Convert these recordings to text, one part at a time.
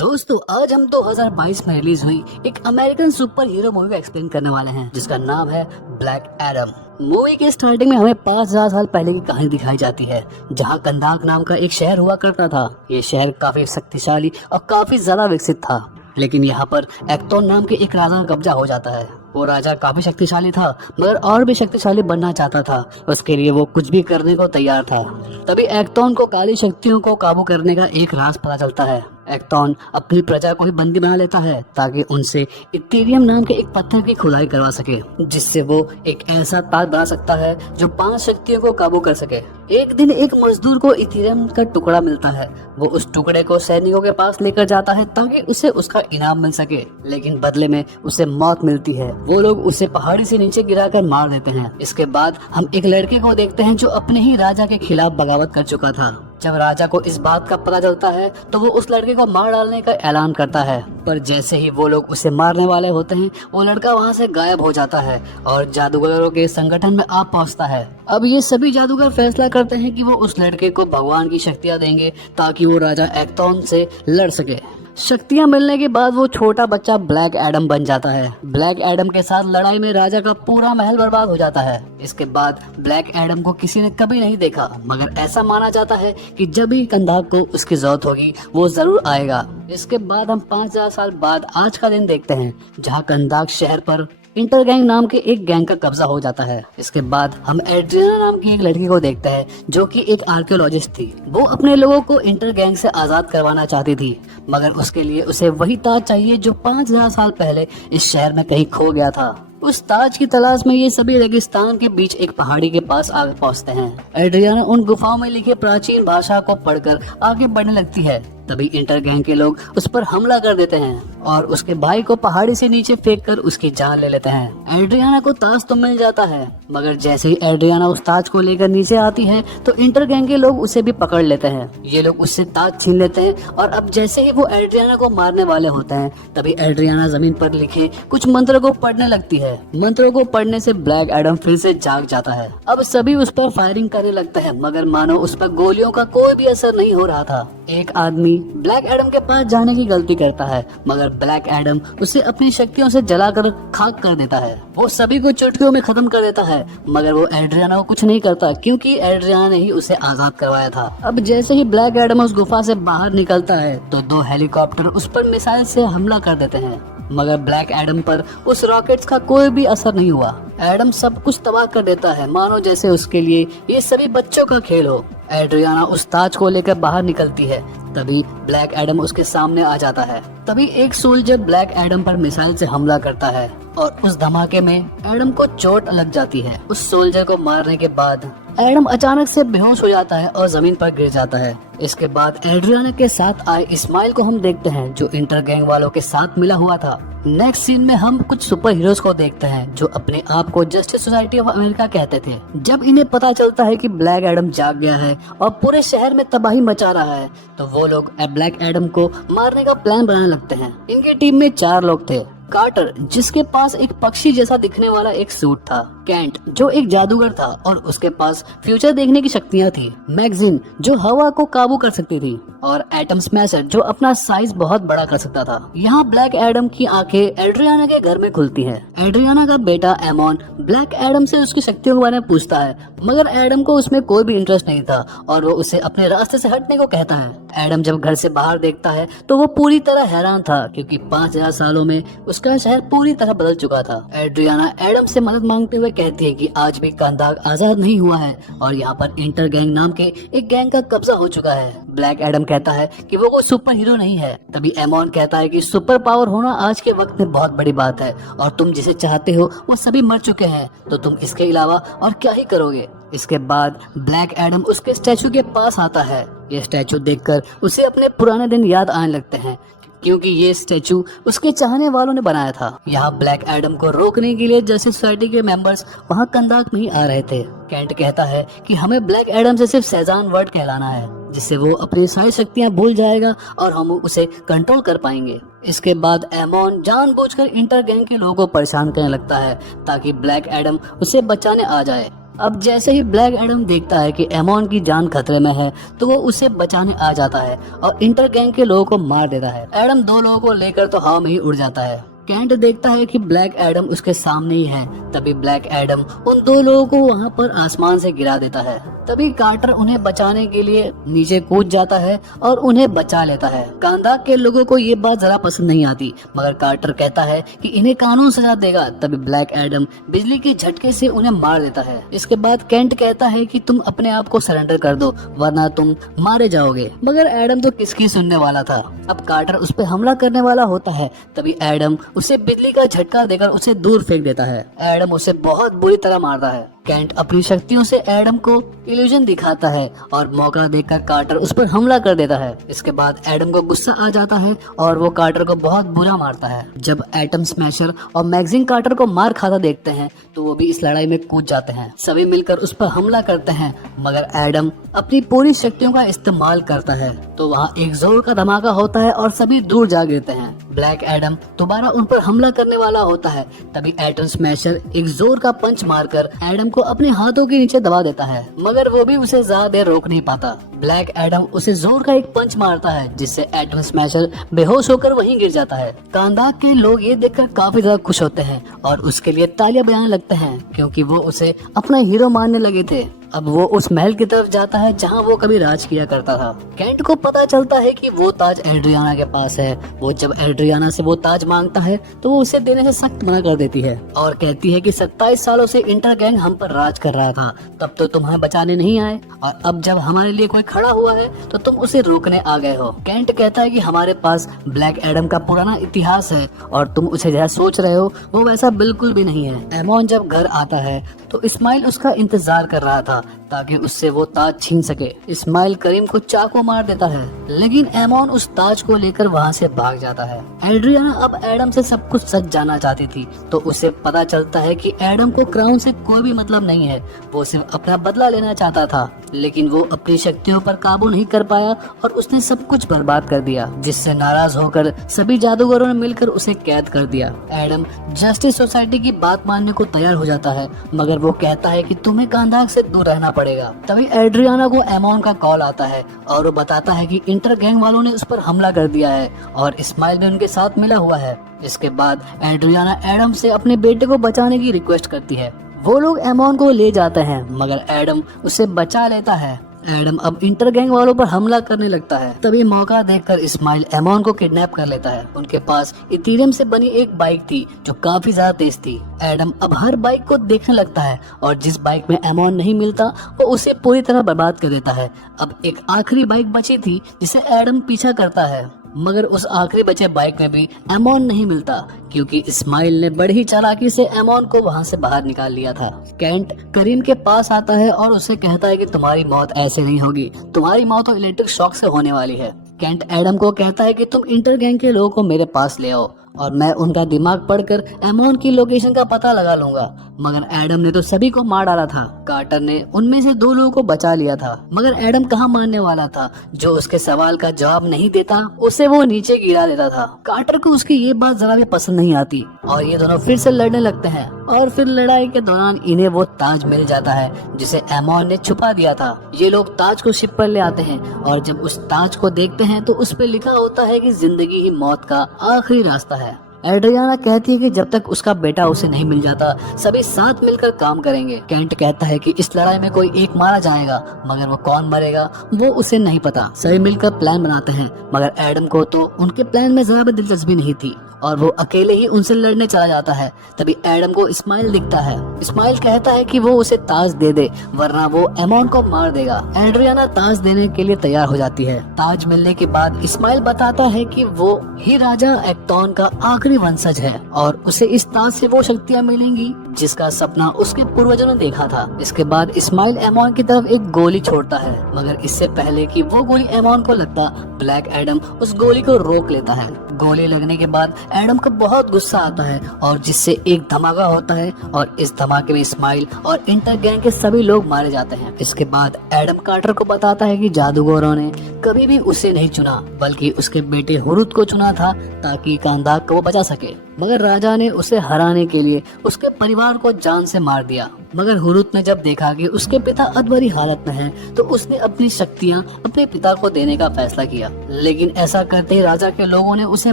दोस्तों आज हम 2022 में रिलीज हुई एक American super hero movie explain करने वाले हैं जिसका नाम है ब्लैक एडम। मूवी के स्टार्टिंग में हमें 5000 साल पहले की कहानी दिखाई जाती है जहां कंदाक नाम का एक शहर हुआ करता था। ये शहर काफी शक्तिशाली और काफी ज्यादा विकसित था, लेकिन यहाँ पर एक्टोन नाम के एक राजा का कब्जा हो जाता है। वो राजा काफी शक्तिशाली था मगर और भी शक्तिशाली बनना चाहता था। उसके लिए वो कुछ भी करने को तैयार था। तभी एक्टोन को काली शक्तियों को काबू करने का एक राज पता चलता है। एक्टोन अपनी प्रजा को ही बंदी बना लेता है ताकि उनसे इथेरियम नाम के एक पत्थर की खुदाई करवा सके, जिससे वो एक ऐसा ताज बना सकता है जो 5 शक्तियों को काबू कर सके। एक दिन एक मजदूर को इथेरियम का टुकड़ा मिलता है। वो उस टुकड़े को सैनिकों के पास लेकर जाता है ताकि उसे उसका इनाम मिल सके, लेकिन बदले में उसे मौत मिलती है। वो लोग उसे पहाड़ी से नीचे गिराकर मार देते हैं। इसके बाद हम एक लड़के को देखते हैं जो अपने ही राजा के खिलाफ बगावत कर चुका था। जब राजा को इस बात का पता चलता है तो वो उस लड़के को मार डालने का ऐलान करता है, पर जैसे ही वो लोग उसे मारने वाले होते हैं वो लड़का वहाँ से गायब हो जाता है और जादूगरों के संगठन में आ पहुँचता है। अब ये सभी जादूगर फैसला करते हैं कि वो उस लड़के को भगवान की शक्तियाँ देंगे ताकि वो राजा एक्टोन से लड़ सके। शक्तियां मिलने के बाद वो छोटा बच्चा ब्लैक एडम बन जाता है। ब्लैक एडम के साथ लड़ाई में राजा का पूरा महल बर्बाद हो जाता है। इसके बाद ब्लैक एडम को किसी ने कभी नहीं देखा, मगर ऐसा माना जाता है कि जब भी कंदाक को उसकी जरूरत होगी वो जरूर आएगा। इसके बाद हम 5000 साल बाद आज का दिन देखते हैं जहाँ कंदाक शहर पर इंटरगैंग नाम के एक गैंग का कब्जा हो जाता है। इसके बाद हम एड्रियाना नाम की एक लड़की को देखते हैं जो कि एक आर्कियोलॉजिस्ट थी। वो अपने लोगों को इंटरगैंग से आजाद करवाना चाहती थी, मगर उसके लिए उसे वही ताज चाहिए जो 5000 साल पहले इस शहर में कहीं खो गया था। उस ताज की तलाश में ये सभी रेगिस्तान के बीच एक पहाड़ी के पास आगे पहुंचते हैं। एड्रियाना उन गुफाओं में लिखे प्राचीन भाषा को पढ़कर आगे बढ़ने लगती है। तभी इंटरगैंग के लोग उस पर हमला कर देते हैं और उसके भाई को पहाड़ी से नीचे फेंककर उसकी जान ले लेते हैं। एड्रियाना को ताज तो मिल जाता है, मगर जैसे ही एड्रियाना उस ताज को लेकर नीचे आती है तो इंटरगैंग के लोग उसे भी पकड़ लेते हैं। ये लोग उससे ताज छीन लेते हैं और अब जैसे ही वो एड्रियाना को मारने वाले होते हैं तभी एड्रियाना जमीन पर लिखे कुछ मंत्रों को पढ़ने लगती है। मंत्रों को पढ़ने से ब्लैक एडम फिर से जाग जाता है। अब सभी उस पर फायरिंग करने लगते हैं, मगर मानो उस पर गोलियों का कोई भी असर नहीं हो रहा था। एक आदमी ब्लैक एडम के पास जाने की गलती करता है, मगर ब्लैक एडम उसे अपनी शक्तियों से जलाकर खाक कर देता है। वो सभी को चुटकियों में खत्म कर देता है, मगर वो एड्रियाना को कुछ नहीं करता क्योंकि एड्रियाना ने ही उसे आजाद करवाया था। अब जैसे ही ब्लैक एडम उस गुफा से बाहर निकलता है तो 2 हेलीकॉप्टर उस पर मिसाइल से हमला कर देते हैं, मगर ब्लैक एडम पर उस रॉकेट्स का कोई भी असर नहीं हुआ। एडम सब कुछ तबाह कर देता है, मानो जैसे उसके लिए ये सभी बच्चों का खेल हो। एड्रियाना उस ताज को लेकर बाहर निकलती है, तभी ब्लैक एडम उसके सामने आ जाता है। तभी एक सोल्जर ब्लैक एडम पर मिसाइल से हमला करता है और उस धमाके में एडम को चोट लग जाती है। उस सोल्जर को मारने के बाद एडम अचानक से बेहोश हो जाता है और जमीन पर गिर जाता है। इसके बाद एड्रियाना के साथ आए इस्माइल को हम देखते हैं जो इंटरगैंग वालों के साथ मिला हुआ था। नेक्स्ट सीन में हम कुछ सुपर हीरोज को देखते हैं जो अपने आप को जस्टिस सोसाइटी ऑफ अमेरिका कहते थे। जब इन्हें पता चलता है कि ब्लैक एडम जाग गया है और पूरे शहर में तबाही मचा रहा है तो वो लोग ब्लैक एडम को मारने का प्लान बनाने लगते हैं। इनकी टीम में 4 लोग थे। कार्टर, जिसके पास एक पक्षी जैसा दिखने वाला एक सूट था। कैंट, जो एक जादूगर था और उसके पास फ्यूचर देखने की शक्तियाँ थी। मैगजीन, जो हवा को काबू कर सकती थी, और एटम स्मैशर, जो अपना साइज बहुत बड़ा कर सकता था। यहाँ ब्लैक एडम की आंखें एड्रियाना के घर में खुलती हैं। एड्रियाना का बेटा एमोन ब्लैक एडम से उसकी शक्तियों के बारे में पूछता है, मगर एडम को उसमें कोई भी इंटरेस्ट नहीं था और वो उसे अपने रास्ते से हटने को कहता है। एडम जब घर से बाहर देखता है तो वो पूरी तरह हैरान था क्योंकि 5000 सालों में उसका शहर पूरी तरह बदल चुका था। एड्रियाना एडम से मदद मांगते हुए कहती है कि आज भी कंदाक आजाद नहीं हुआ है और यहाँ पर इंटर गैंग नाम के एक गैंग का कब्जा हो चुका है। ब्लैक एडम कहता है कि वो कोई सुपर हीरो नहीं है। तभी एमोन कहता है कि सुपर पावर होना आज के वक्त में बहुत बड़ी बात है और तुम जिसे चाहते हो वो सभी मर चुके हैं, तो तुम इसके अलावा और क्या ही करोगे। इसके बाद ब्लैक एडम उसके स्टैचू के पास आता है। ये स्टैचू देखकर उसे अपने पुराने दिन याद आने लगते हैं क्योंकि ये स्टैचू उसके चाहने वालों ने बनाया था। यहाँ ब्लैक एडम को रोकने के लिए जस्टिस सोसाइटी के मेंबर्स वहाँ कंदाक में ही आ रहे थे। कैंट कहता है कि हमें ब्लैक एडम से सिर्फ सेजान वर्ड कहलाना है, जिससे वो अपनी सारी शक्तियाँ भूल जाएगा और हम उसे कंट्रोल कर पाएंगे। इसके बाद एमोन जानबूझकर इंटर गैंग के लोगों को परेशान करने लगता है ताकि ब्लैक एडम उसे बचाने आ जाए। अब जैसे ही ब्लैक एडम देखता है कि एमॉन की जान खतरे में है तो वो उसे बचाने आ जाता है और इंटर गैंग के लोगों को मार देता है। एडम 2 लोगों को लेकर तो हवा में ही उड़ जाता है। कैंट देखता है कि ब्लैक एडम उसके सामने ही है। तभी ब्लैक एडम उन 2 लोगों को वहाँ पर आसमान से गिरा देता है। तभी कार्टर उन्हें बचाने के लिए नीचे कूद जाता है और उन्हें बचा लेता है। कांदाक के लोगों को ये बात जरा पसंद नहीं आती, मगर कार्टर कहता है कि इन्हें कानून सजा देगा। तभी ब्लैक एडम बिजली के झटके से उन्हें मार देता है। इसके बाद कैंट कहता है कि तुम अपने आप को सरेंडर कर दो वरना तुम मारे जाओगे, मगर एडम तो किसकी सुनने वाला था। अब कार्टर उस पर हमला करने वाला होता है। तभी एडम उसे बिजली का झटका देकर उसे दूर फेंक देता है। एडम उसे बहुत बुरी तरह मारता है। कैंट अपनी शक्तियों से एडम को इल्यूजन दिखाता है और मौका देखकर कार्टर उस पर हमला कर देता है। इसके बाद एडम को गुस्सा आ जाता है और वो कार्टर को बहुत बुरा मारता है। जब एटम स्मैशर और मैगजीन कार्टर को मार खाता देखते हैं तो वो भी इस लड़ाई में कूद जाते हैं। सभी मिलकर उस पर हमला करते हैं, मगर एडम अपनी पूरी शक्तियों का इस्तेमाल करता है तो वहाँ एक जोर का धमाका होता है और सभी दूर जा गिरते हैं। ब्लैक एडम दोबारा उन पर हमला करने वाला होता है। तभी एटम स्मैशर एक जोर का पंच मारकर एडम को अपने हाथों के नीचे दबा देता है, मगर वो भी उसे ज्यादा देर रोक नहीं पाता। ब्लैक एडम उसे जोर का एक पंच मारता है जिससे एटम स्मैशर बेहोश होकर वहीं गिर जाता है। कांदाक के लोग ये देखकर काफी ज्यादा खुश होते हैं और उसके लिए तालियां बजाने लगते हैं क्योंकि वो उसे अपना हीरो मानने लगे थे। अब वो उस महल की तरफ जाता है जहाँ वो कभी राज किया करता था। कैंट को पता चलता है कि वो ताज एड्रियाना के पास है। वो जब एड्रियाना से वो ताज मांगता है तो वो उसे देने से सख्त मना कर देती है और कहती है कि 27 सालों से इंटर गैंग हम पर राज कर रहा था, तब तो तुम हमें बचाने नहीं आए और अब जब हमारे लिए कोई खड़ा हुआ है तो तुम उसे रोकने आ गए हो। कैंट कहता है कि हमारे पास ब्लैक एडम का पुराना इतिहास है और तुम उसे जैसा सोच रहे हो वो वैसा बिल्कुल भी नहीं है। एमॉन जब घर आता है तो इस्माइल उसका इंतजार कर रहा था ताकि उससे वो ताज छीन सके। इस्माइल करीम को चाकू मार देता है, लेकिन एमॉन उस ताज को लेकर वहाँ से भाग जाता है। एड्रियाना अब एडम से सब कुछ सच जानना चाहती थी तो उसे पता चलता है कि एडम को क्राउन से कोई भी मतलब नहीं है। वो सिर्फ अपना बदला लेना चाहता था, लेकिन वो अपनी शक्तियों पर काबू नहीं कर पाया और उसने सब कुछ बर्बाद कर दिया, जिससे नाराज होकर सभी जादूगरों ने मिलकर उसे कैद कर दिया। एडम जस्टिस सोसाइटी की बात मानने को तैयार हो जाता है, मगर वो कहता है कि तुम्हें कांदाक से दूर रहना पड़ेगा। तभी एड्रियाना को एमॉन का कॉल आता है और वो बताता है कि इंटर गैंग वालों ने उस पर हमला कर दिया है और इस्माइल भी उनके साथ मिला हुआ है। इसके बाद एड्रियाना एडम से अपने बेटे को बचाने की रिक्वेस्ट करती है। वो लोग एमॉन को ले जाते हैं, मगर एडम उसे बचा लेता है। एडम अब इंटर गैंग वालों पर हमला करने लगता है। तभी मौका देखकर इस्माइल एमॉन को किडनैप कर लेता है। उनके पास इथेरियम से बनी एक बाइक थी जो काफी ज्यादा तेज थी। एडम अब हर बाइक को देखने लगता है और जिस बाइक में एमॉन नहीं मिलता वो उसे पूरी तरह बर्बाद कर देता है। अब एक आखिरी बाइक बची थी जिसे एडम पीछा करता है, मगर उस आखिरी बचे बाइक में भी एमॉन नहीं मिलता क्योंकि इस्माइल ने बड़ी ही चालाकी से एमॉन को वहां से बाहर निकाल लिया था। कैंट करीम के पास आता है और उसे कहता है कि तुम्हारी मौत ऐसे नहीं होगी, तुम्हारी मौत तो इलेक्ट्रिक शॉक से होने वाली है। कैंट एडम को कहता है कि तुम इंटर गैंग के लोगों को मेरे पास ले आओ और मैं उनका दिमाग पढ़कर एमॉन की लोकेशन का पता लगा लूंगा, मगर एडम ने तो सभी को मार डाला था। कार्टर ने उनमें से 2 लोगों को बचा लिया था, मगर एडम कहाँ मानने वाला था। जो उसके सवाल का जवाब नहीं देता उसे वो नीचे गिरा देता था। कार्टर को उसकी ये बात जरा भी पसंद नहीं आती और ये दोनों फिर से लड़ने लगते हैं और फिर लड़ाई के दौरान इन्हें वो ताज मिल जाता है जिसे एमॉन ने छुपा दिया था। ये लोग ताज को शिप पर ले आते हैं और जब उस ताज को देखते हैं तो उस पे लिखा होता है कि जिंदगी ही मौत का आखिरी रास्ता है। एड्रियाना कहती है कि जब तक उसका बेटा उसे नहीं मिल जाता सभी साथ मिलकर काम करेंगे। कैंट कहता है कि इस लड़ाई में कोई एक मारा जाएगा, मगर वो कौन मरेगा वो उसे नहीं पता। सभी मिलकर प्लान बनाते हैं, मगर एडम को तो उनके प्लान में जरा भी दिलचस्पी नहीं थी और वो अकेले ही उनसे लड़ने चला जाता है। तभी एडम को इस्माइल दिखता है। इस्माइल कहता है कि वो उसे ताज दे दे वरना वो एमॉन को मार देगा। एड्रियाना ताज देने के लिए तैयार हो जाती है। ताज मिलने के बाद इस्माइल बताता है कि वो ही राजा एक्टॉन का आखिरी वंशज है और उसे इस ताज से वो शक्तियाँ मिलेंगी जिसका सपना उसके पूर्वजों ने देखा था। इसके बाद इस्माइल एमॉन की तरफ एक गोली छोड़ता है, मगर इससे पहले कि वो गोली एमॉन को लगता ब्लैक एडम उस गोली को रोक लेता है। गोली लगने के बाद एडम को बहुत गुस्सा आता है और जिससे एक धमाका होता है और इस धमाके में इस्माइल और इंटर गैंग के सभी लोग मारे जाते हैं। इसके बाद एडम कार्टर को बताता है कि जादूगरों ने कभी भी उसे नहीं चुना बल्कि उसके बेटे हुरुत को चुना था ताकि कांदाक को वो बचा सके। मगर राजा ने उसे हराने के लिए उसके परिवार को जान से मार दिया। मगर हुरुत ने जब देखा कि उसके पिता अधमरी हालत में हैं, तो उसने अपनी शक्तियां अपने पिता को देने का फैसला किया। लेकिन ऐसा करते ही राजा के लोगों ने उसे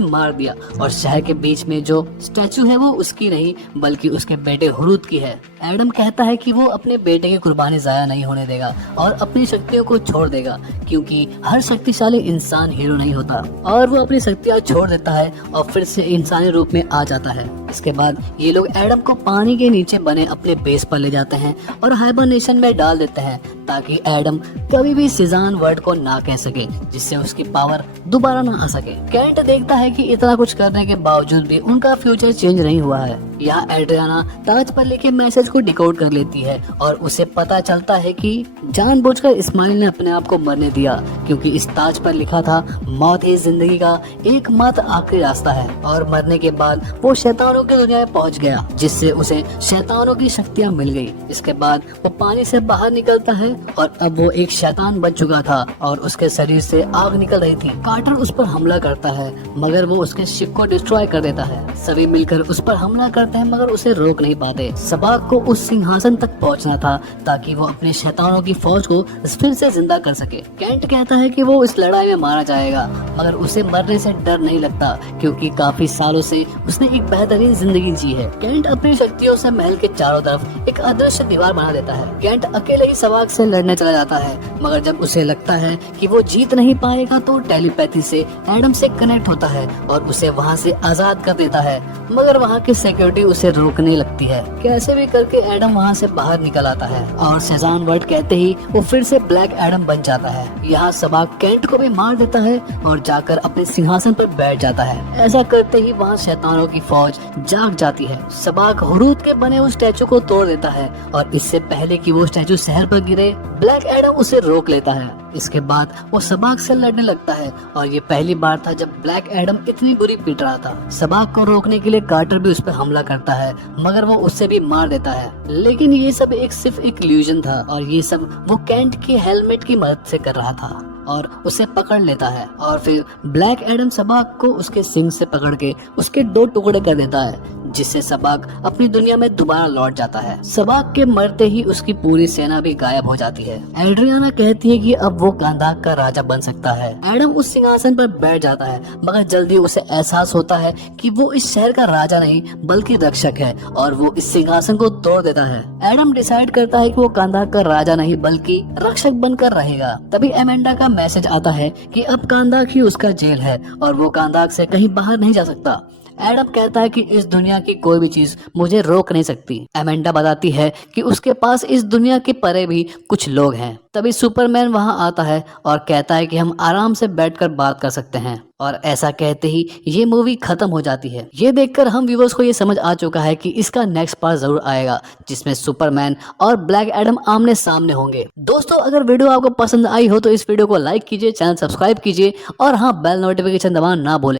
मार दिया और शहर के बीच में जो स्टैचू है वो उसकी नहीं बल्कि उसके बेटे हुरुत की है। एडम कहता है कि वो अपने बेटे की कुर्बानी जाया नहीं होने देगा और अपनी शक्तियों को छोड़ देगा, क्योंकि हर शक्तिशाली इंसान हीरो नहीं होता। और वो अपनी शक्तियां छोड़ देता है और फिर से इंसानी रूप में आ जाता है। इसके बाद ये लोग एडम को पानी के नीचे बने अपने बेस पर ले जाते हैं और हाइबरनेशन में डाल देते हैं ताकि एडम कभी भी सीजान वर्ड को ना कह सके, जिससे उसकी पावर दोबारा ना आ सके। केंट देखता है कि इतना कुछ करने के बावजूद भी उनका फ्यूचर चेंज नहीं हुआ है। यहाँ एड्रियाना ताज पर लिखे मैसेज को डिकोड कर लेती है और उसे पता चलता है कि जानबूझकर इस्माइल ने अपने आप को मरने दिया, क्योंकि इस ताज पर लिखा था मौत ही जिंदगी का एकमात्र आखिरी रास्ता है। और मरने के बाद वो शैतानों की दुनिया में पहुंच गया, जिससे उसे शैतानों की शक्तियां मिल गई। इसके बाद वो पानी से बाहर निकलता है और अब वो एक शैतान बन चुका था और उसके शरीर से आग निकल रही थी। कार्टर उस पर हमला करता है मगर वो उसके शिप को डिस्ट्रॉय कर देता है। सभी मिलकर उस पर हमला करते हैं मगर उसे रोक नहीं पाते। सबाक को उस सिंहासन तक पहुंचना था ताकि वो अपने शैतानों की फौज को फिर से जिंदा कर सके। केंट कहता है कि वो इस लड़ाई में मारा जाएगा मगर उसे मरने से डर नहीं लगता, क्योंकि काफी सालों से उसने एक बेहतरीन जिंदगी जी है। केंट अपनी शक्तियों से महल के चारों तरफ एक अदृश्य दीवार बना देता है। केंट अकेले ही सबाक से लड़ने चला जाता है, मगर जब उसे लगता है कि वो जीत नहीं पाएगा तो टेलीपैथी से एडम से कनेक्ट होता है और उसे वहाँ से आजाद कर देता है। मगर वहाँ की सिक्योरिटी उसे रोकने लगती है। कैसे भी करके एडम वहाँ से बाहर निकल आता है और सेजान वर्ड कहते ही वो फिर से ब्लैक एडम बन जाता है। यहाँ सबाक केंट को भी मार देता है और जाकर अपने सिंहासन पर बैठ जाता है। ऐसा करते ही वहाँ शैतानों की फौज जाग जाती है। सबाक हुरूत के बने उस स्टैचू को तोड़ देता है और इससे पहले कि वो स्टैचू शहर पर गिरे, ब्लैक एडम उसे रोक लेता है। इसके बाद वो सबाक से लड़ने लगता है और ये पहली बार था जब ब्लैक एडम इतनी बुरी पीट रहा था। सबाक को रोकने के लिए कार्टर भी उस पर हमला करता है मगर वो उससे भी मार देता है। लेकिन ये सब सिर्फ एक इल्यूजन था और ये सब वो केंट के हेलमेट की मदद से कर रहा था और उसे पकड़ लेता है। और फिर ब्लैक एडम सबाक को उसके सिंग से पकड़ के उसके 2 टुकड़े कर देता है, जिससे सबाक अपनी दुनिया में दोबारा लौट जाता है। सबाक के मरते ही उसकी पूरी सेना भी गायब हो जाती है। एड्रियाना कहती है कि अब वो कांदाक का राजा बन सकता है। एडम उस सिंहासन पर बैठ जाता है मगर जल्दी उसे एहसास होता है कि वो इस शहर का राजा नहीं बल्कि रक्षक है और वो इस सिंहासन को तोड़ देता है। एडम डिसाइड करता है कि वो कांदाक का राजा नहीं बल्कि रक्षक बनकर रहेगा। तभी एमेंडा का मैसेज आता है कि अब कांदाक ही उसका जेल है और वो कांदाक से कहीं बाहर नहीं जा सकता। एडम कहता है कि इस दुनिया की कोई भी चीज मुझे रोक नहीं सकती। एमेंडा बताती है कि उसके पास इस दुनिया के परे भी कुछ लोग हैं। तभी सुपरमैन वहां आता है और कहता है कि हम आराम से बैठकर बात कर सकते हैं। और ऐसा कहते ही ये मूवी खत्म हो जाती है। ये देखकर हम व्यूअर्स को ये समझ आ चुका है कि इसका नेक्स्ट पार्ट जरूर आएगा, जिसमें सुपरमैन और ब्लैक एडम आमने सामने होंगे। दोस्तों, अगर वीडियो आपको पसंद आई हो तो इस वीडियो को लाइक कीजिए, चैनल सब्सक्राइब कीजिए और हाँ, बेल नोटिफिकेशन दबाना ना भूलें।